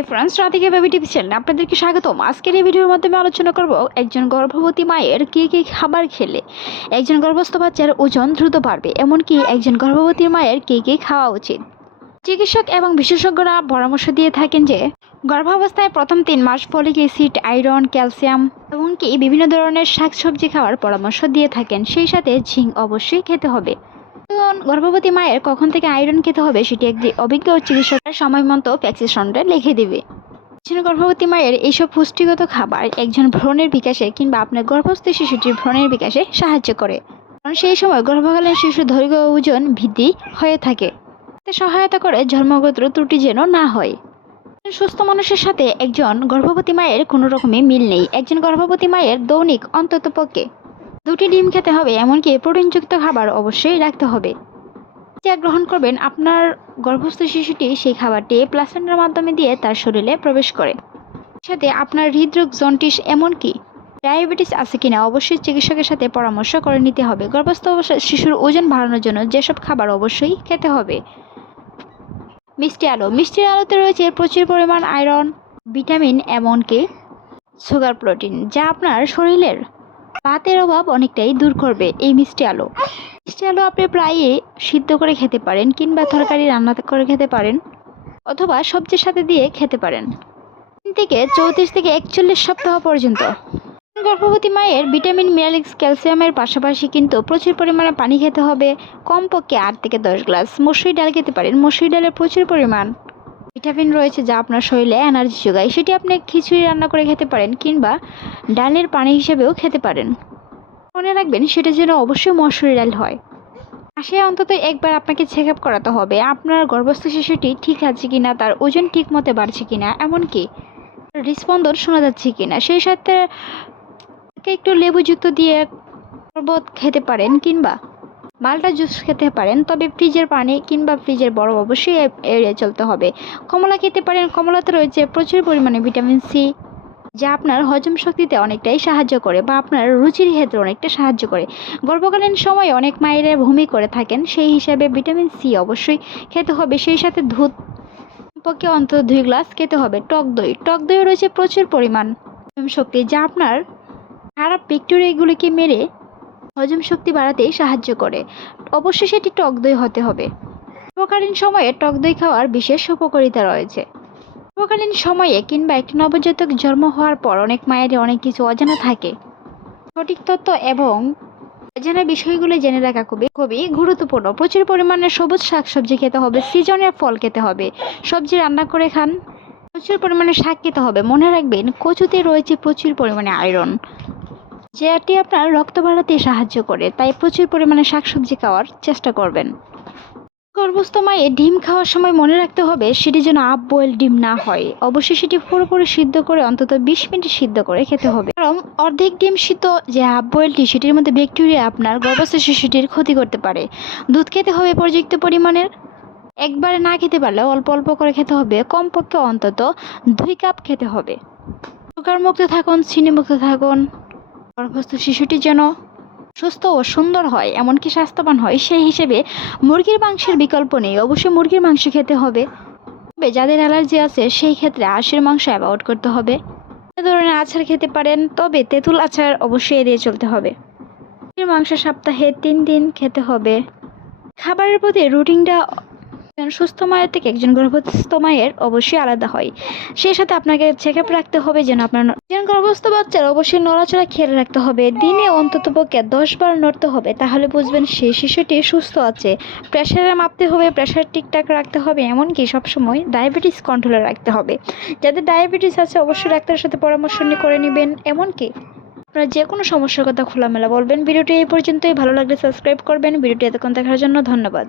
Hi friends Radhika baby TV চ্যানেলে আপনাদেরকে স্বাগতম। আজকের এই ভিডিওর মাধ্যমে আলোচনা করব একজন গর্ভবতী মায়ের কী কী খাবার খেলে। একজন গর্ভস্থ বাচ্চার ওজন দ্রুত বাড়বে, এমনকি একজন গর্ভবতী মায়ের কী কী খাওয়া উচিত। চিকিৎসক এবং বিশেষজ্ঞরা পরামর্শ দিয়ে থাকেন যে, গর্ভাবস্থায় প্রথম তিন মাস ফলিক অ্যাসিড, আয়রন, ক্যালসিয়াম এমনকি বিভিন্ন ধরনের শাকসবজি খাওয়ার পরামর্শ দিয়ে থাকেন। সেই সাথে ঝিং অবশ্যই খেতে হবে। গর্ভবতী মায়ের কখন থেকে আয়রন খেতে হবে সেটি একটি অভিজ্ঞ চিকিৎসকের সময় মতো প্যাক্সিশনটা লিখে দেবে। একজন গর্ভবতী মায়ের এইসব পুষ্টিগত খাবার একজন ভ্রণের বিকাশে কিংবা আপনার গর্ভস্থ শিশুটির ভ্রণের বিকাশে সাহায্য করে। কারণ সেই সময় গর্ভকালীন শিশুর দৈর্ঘ্য ওজন বৃদ্ধি হয়ে থাকে। সহায়তা করে জন্মগত ত্রুটি যেন না হয়। সুস্থ মানুষের সাথে একজন গর্ভবতী মায়ের কোনো রকমই মিল নেই। একজন গর্ভবতী মায়ের দৈনিক অন্ততপক্ষে দুটি ডিম খেতে হবে, এমনকি প্রোটিনযুক্ত খাবার অবশ্যই রাখতে হবে। যা গ্রহণ করবেন আপনার গর্ভস্থ শিশুটি সেই খাবারটি প্লাসেন্টার মাধ্যমে দিয়ে তার শরীরে প্রবেশ করে। সাথে আপনার হৃদরোগ জন্টিস এমনকি ডায়াবেটিস আছে কিনা অবশ্যই চিকিৎসকের সাথে পরামর্শ করে নিতে হবে। গর্ভস্থ শিশুর ওজন বাড়ানোর জন্য যেসব খাবার অবশ্যই খেতে হবে। মিষ্টি আলু, মিষ্টির আলুতে রয়েছে প্রচুর পরিমাণ আয়রন, ভিটামিন, এমনকি সুগার প্রোটিন, যা আপনার শরীরের ভাতের অভাব অনেকটাই দূর করবে এই মিষ্টি আলু। মিষ্টি আলু আপনি প্রায়ই সিদ্ধ করে খেতে পারেন কিংবা তরকারি রান্না করে খেতে পারেন অথবা সবজির সাথে দিয়ে খেতে পারেন। থেকে চৌত্রিশ থেকে একচল্লিশ সপ্তাহ পর্যন্ত। গর্ভবতী মায়ের ভিটামিন মিনারেলস ক্যালসিয়ামের পাশাপাশি কিন্তু প্রচুর পরিমাণে পানি খেতে হবে। কমপক্ষে আট থেকে দশ গ্লাস। মসুরি ডাল খেতে পারেন। মসুরি ডালে প্রচুর পরিমাণ ভিটামিন রয়েছে যা আপনার শরীরে এনার্জি যোগায়। সেটি আপনি খিচুড়ি রান্না করে খেতে পারেন কিংবা ডালের পানি হিসেবেও খেতে পারেন। মনে রাখবেন সেটা যেন অবশ্যই মসুরি ডাল হয়। মাসে অন্তত একবার আপনাকে চেক আপ করাতে হবে, আপনার গর্ভস্থ শিশুটি ঠিক আছে কিনা, তার ওজন ঠিক মতো বাড়ছে কিনা, এমনকি হৃস্পন্দন শোনা যাচ্ছে কিনা, সেই সাথে একটু লেবুযুক্ত দিয়ে শরবত খেতে পারেন কিংবা মালটা জুস খেতে পারেন, তবে ফ্রিজের পানি কিংবা ফ্রিজের বরফ অবশ্যই এড়িয়ে চলতে হবে। কমলা খেতে পারেন, কমলাতে রয়েছে প্রচুর পরিমাণে ভিটামিন সি, যা আপনার হজম শক্তিতে অনেকটাই সাহায্য করে বা আপনার রুচির ক্ষেত্রে অনেকটা সাহায্য করে। গর্ভকালীন সময়ে অনেক মায়েরা ভূমি করে থাকেন, সেই হিসাবে ভিটামিন সি অবশ্যই খেতে হবে। সেই সাথে দুধ পক্ষে অন্তত দুই গ্লাস খেতে হবে। টক দই, টক দইও রয়েছে প্রচুর পরিমাণ হজম শক্তি, যা আপনার খারাপ ব্যাকটেরিয়াগুলিকে মেরে হজম শক্তি বাড়াতে সাহায্য করে। অবশ্যই সেটি টক দই হতে হবে। গর্ভকালীন সময়ে টক দই খাওয়ার বিশেষ উপকারিতা রয়েছে। গর্ভকালীন সময়ে কিংবা একটি নবজাতক জন্ম হওয়ার পর অনেক মায়েরই অনেক কিছু অজানা থাকে। সঠিক তথ্য এবং অজানা বিষয়গুলো জেনে রাখা খুবই খুবই গুরুত্বপূর্ণ। প্রচুর পরিমাণে সবুজ শাকসবজি খেতে হবে, সিজনের ফল খেতে হবে, সবজি রান্না করে খান, প্রচুর পরিমাণে শাক খেতে হবে। মনে রাখবেন, কচুতে রয়েছে প্রচুর পরিমাণে আয়রন। যেটি আপনার রক্ত বাড়াতে সাহায্য করে, তাই প্রচুর পরিমাণে শাকসবজি খাওয়ার চেষ্টা করবেন। গর্ভস্থ মায়ে ডিম খাওয়ার সময় মনে রাখতে হবে, সেটি যেন আপ বয়েল ডিম না হয়। অবশ্যই সেটি পুরোপুরি সিদ্ধ করে, অন্তত বিশ মিনিট সিদ্ধ করে খেতে হবে। কারণ অর্ধেক ডিম সিদ্ধ যে হাফ বয়েলটি সেটির মধ্যে ব্যাকটেরিয়া আপনার গর্ভস্থ শিশুটির ক্ষতি করতে পারে। দুধ খেতে হবে পর্যাপ্ত পরিমাণের। একবারে না খেতে পারলে অল্প অল্প করে খেতে হবে। কমপক্ষে অন্তত দুই কাপ খেতে হবে। সুগার মুক্ত থাকুন চিনি মুক্ত থাকুন। গর্ভস্থ শিশুটি যেন সুস্থ ও সুন্দর হয়, এমনকি স্বাস্থ্যবান হয়, সেই হিসেবে মুরগির মাংসের বিকল্প নেই। অবশ্যই মুরগির মাংস খেতে হবে। তবে যাদের অ্যালার্জি আছে, সেই ক্ষেত্রে আঁশের মাংস অ্যাভয়েড করতে হবে। ধরনের আচার খেতে পারেন, তবে তেঁতুল আচার অবশ্যই এড়িয়ে চলতে হবে। মুরগির মাংস সপ্তাহে তিন দিন খেতে হবে। খাবারের প্রতি রুটিনটা একজন সুস্থ মায়ের থেকে একজন গর্ভস্থ মায়ের অবশ্যই আলাদা হয়। সেই সাথে আপনাকে চেক আপ রাখতে হবে যেন আপনার ন- একজন গর্ভস্থ বাচ্চার অবশ্যই নড়াচড়া খেয়াল রাখতে হবে। দিনে অন্তত পক্ষে দশ বার নড়তে হবে, তাহলে বুঝবেন সেই শিশুটি সুস্থ আছে। প্রেশারে মাপতে হবে প্রেশার ঠিকঠাক রাখতে হবে, এমনকি সবসময় ডায়াবেটিস কন্ট্রোলে রাখতে হবে। যাদের ডায়াবেটিস আছে, অবশ্যই ডাক্তারের সাথে পরামর্শ নিয়ে করে নেবেন। এমনকি আপনার যে কোনো সমস্যার কথা খোলামেলা বলবেন। ভিডিওটি এই পর্যন্তই। ভালো লাগলে সাবস্ক্রাইব করবেন। ভিডিওটি এতক্ষণ দেখার জন্য ধন্যবাদ।